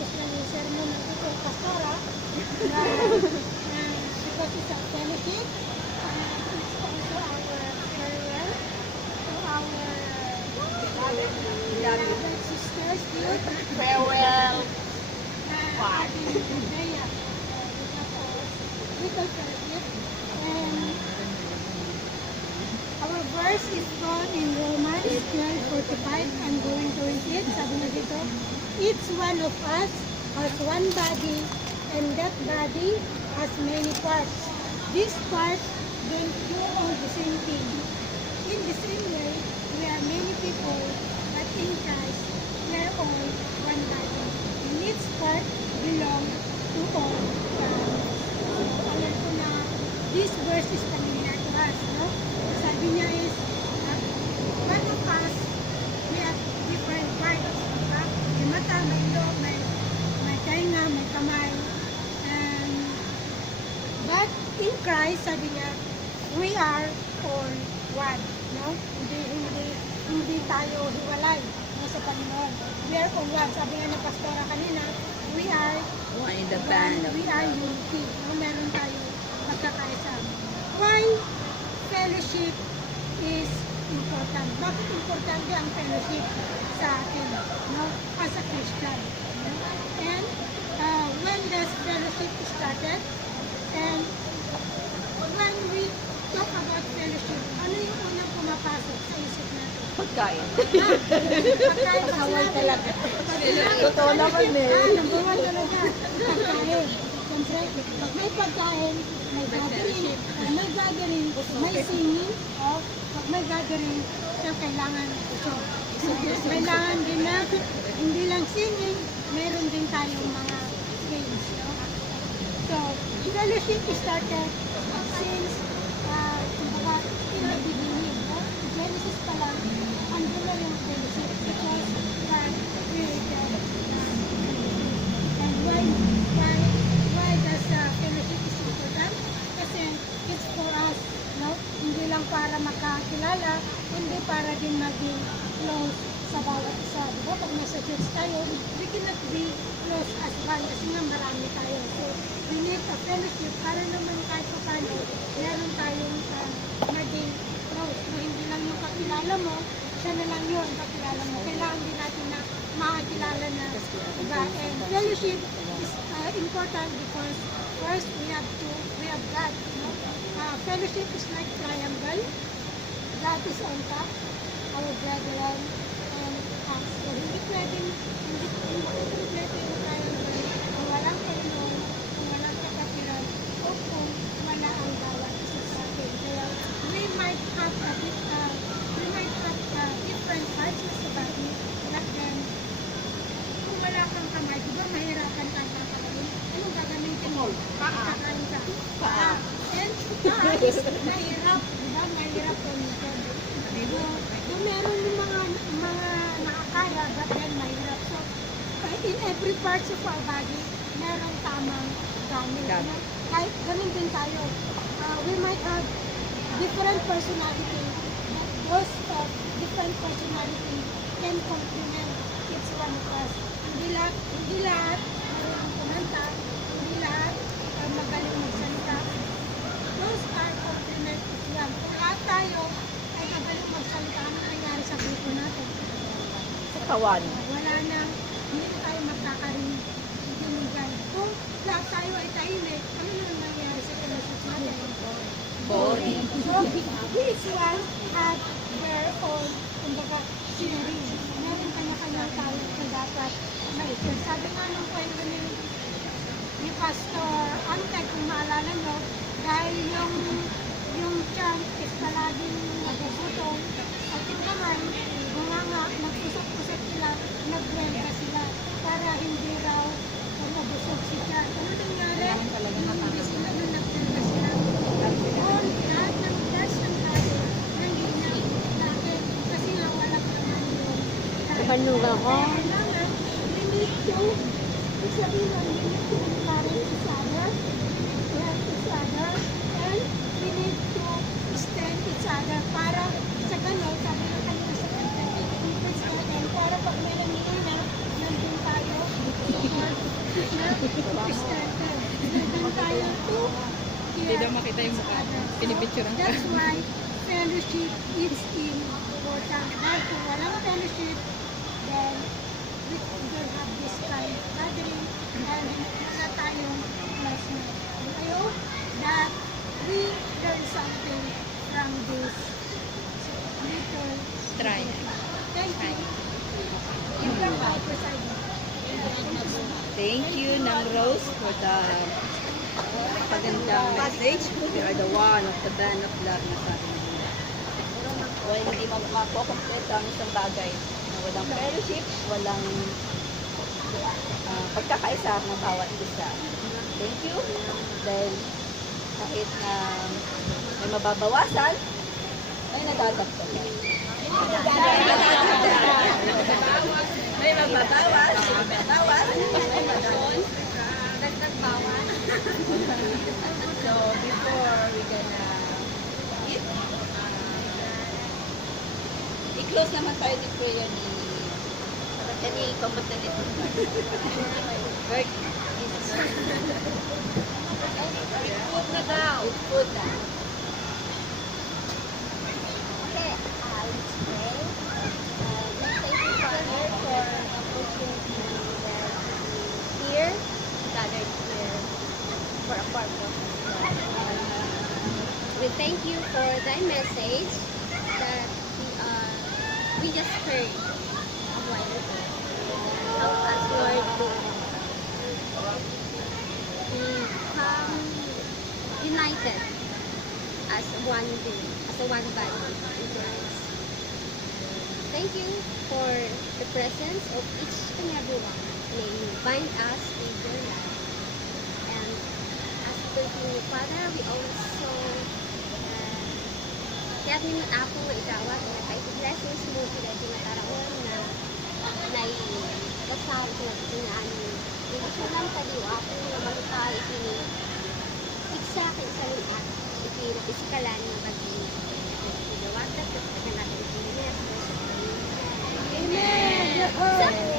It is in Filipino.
natapos lang yung sermon ng Teacher Pastora na because it's a fellowship, it's also our farewell to our beloved sisters, youth, Farewell. ating Bea, little fellowship. And our verse is found in Romans 12:45. I'm going to read it. Sabi na dito, each one of us has one body, and that body has many parts. These parts don't do all the same thing. In the same way, we are many people, but in Christ, we are all one body. And each part belong to all the others. So, alam ko na this verse is familiar to us, no? Sabi niya is, one of us, we have different parts, diba? May mata, may ilong, may tainga, may kamay. And, but in Christ, sabi niya, we are all one, no? Hindi tayo hiwalay, no, sa Panginoon. We are all one. Sabi nga ng pastora kanina, we are One in the band of we are unity. No, meron tayo magkakaisa. Why fellowship is important? Bakit importante ang fellowship sa atin, no? As a Christian. No? And when does fellowship started? And when we talk about fellowship, ano yung unang pumapasok sa isip natin? pagkain. Pagkain. Kasaway talaga. Totoo naman eh. Number one talaga. Pagkain. Siyempre, pag may pagkain, may gathering. Pag may gathering, may singing. O, pag may gathering, so kailangan ito. Kailangan din na, hindi lang singing, meron din tayong mga games. No? So, fellowship started since, kumbaga, in the beginning. No? Genesis pa lang, andun na yung fellowship because God created and why does fellowship is important? Kasi it's for us, no? Hindi lang para makakilala, kundi para din maging close sa bawat isa. Diba? Pag nasa church tayo, we cannot be close as one kasi nga marami tayo. So, we need a fellowship para naman kahit pa paano, meron tayong maging close. No, hindi lang yung kakilala mo, siya na lang yun kakilala mo. Kailangan din natin na makakilala na iba. And fellowship is important because first we have God. No? Fellowship is like triangle. God is on top, our brethren, and us. So hindi pwedeng yung triangle kung walang Panginoon, kung walang kapatiran, o kung wala ang bawat isa sa atin. Kaya we might have different parts of the body, but then kung wala kang kamay, di ba mahirapan kang kakalain? Anong gagamitin mo? Kakain ka. Paa. And paa is mahirap, di ba? Mahirap gamitin. So meron yung mga nakakaya, but then mahirap. So, in every parts of our body, meron tamang gamit. No? Kahit ganun din tayo. We might have different personality, but those different personality can complement each one of us. Hindi lahat marunong kumanta, hindi lahat magaling magsalita. Those are complement each one. Kung lahat tayo ay magaling magsalita, ano nangyari sa grupo natin? Sa kawan. Wala nang, hindi na tayo magkakarinig. Kung lahat tayo ay tahimik, ano nang nangyari sa fellowship natin? Boring. So, each one had their own, kumbaga, sharing. Meron kanya-kanyang talent na dapat ma-share. Sabi nga nung kwento ni Pastor Antec, kung maalala nyo, dahil yung chant is palaging nagugutong, at ito naman, nga, nagpusok-pusok sila, nagbrenta sila, para hindi raw mabusog si Chant. Ano nangyari? Hindi sila nung nagbrenta sila. All lahat ng gas ng tao, nangyina. Bakit? Kasi nga wala pa naman yung Kabanung ako. kailangan, we need to, sabihin lang, we need to encourage each other, to help each other, and we need to stand each other para sa gano'n, sabi nga kanina sa kanta, para pag may nangyina, nandun tayo Hindi daw makita yung mukha. Pinipicturean ka. That's why fellowship is important. Dahil kung walang fellowship, then we don't have this kind of gathering and wala tayong lesson. I hope that we learn something from this little Try. Thank you. You can help us, Thank you, Nang Rose, for the magandang message. You are the one of the band of love na sa atin. Well, hindi makukompleto ang isang bagay na walang fellowship, walang pagkakaisa ng bawat isa. Thank you. Dahil kahit na may mababawasan, may nadadagdagan. May mababawas, may mababawas, nagbabawas. So, before we gonna eat, i-close naman tayo ni prayer ni competent ito. Work is food na daw. Food na. Okay, let's pray. We thank you, Father, for the opportunity that we here, gathered here for a purpose. We thank you for thy message that we just heard a while ago. Help us, Lord, to become united as one thing, as a one body in Christ. Thank you for the presence of each and every one. May you bind us with your love. And as we continue, Father, we also kaya din ako nga itawag na kahit blessings mo sila din nataraon na kasawag na tinaan mo. Hindi ko lang kaliw ako na malutay ini iksa ka isa rin at ipirap isikalan ng bagay. Nagsigawagat at natin ito. Amen!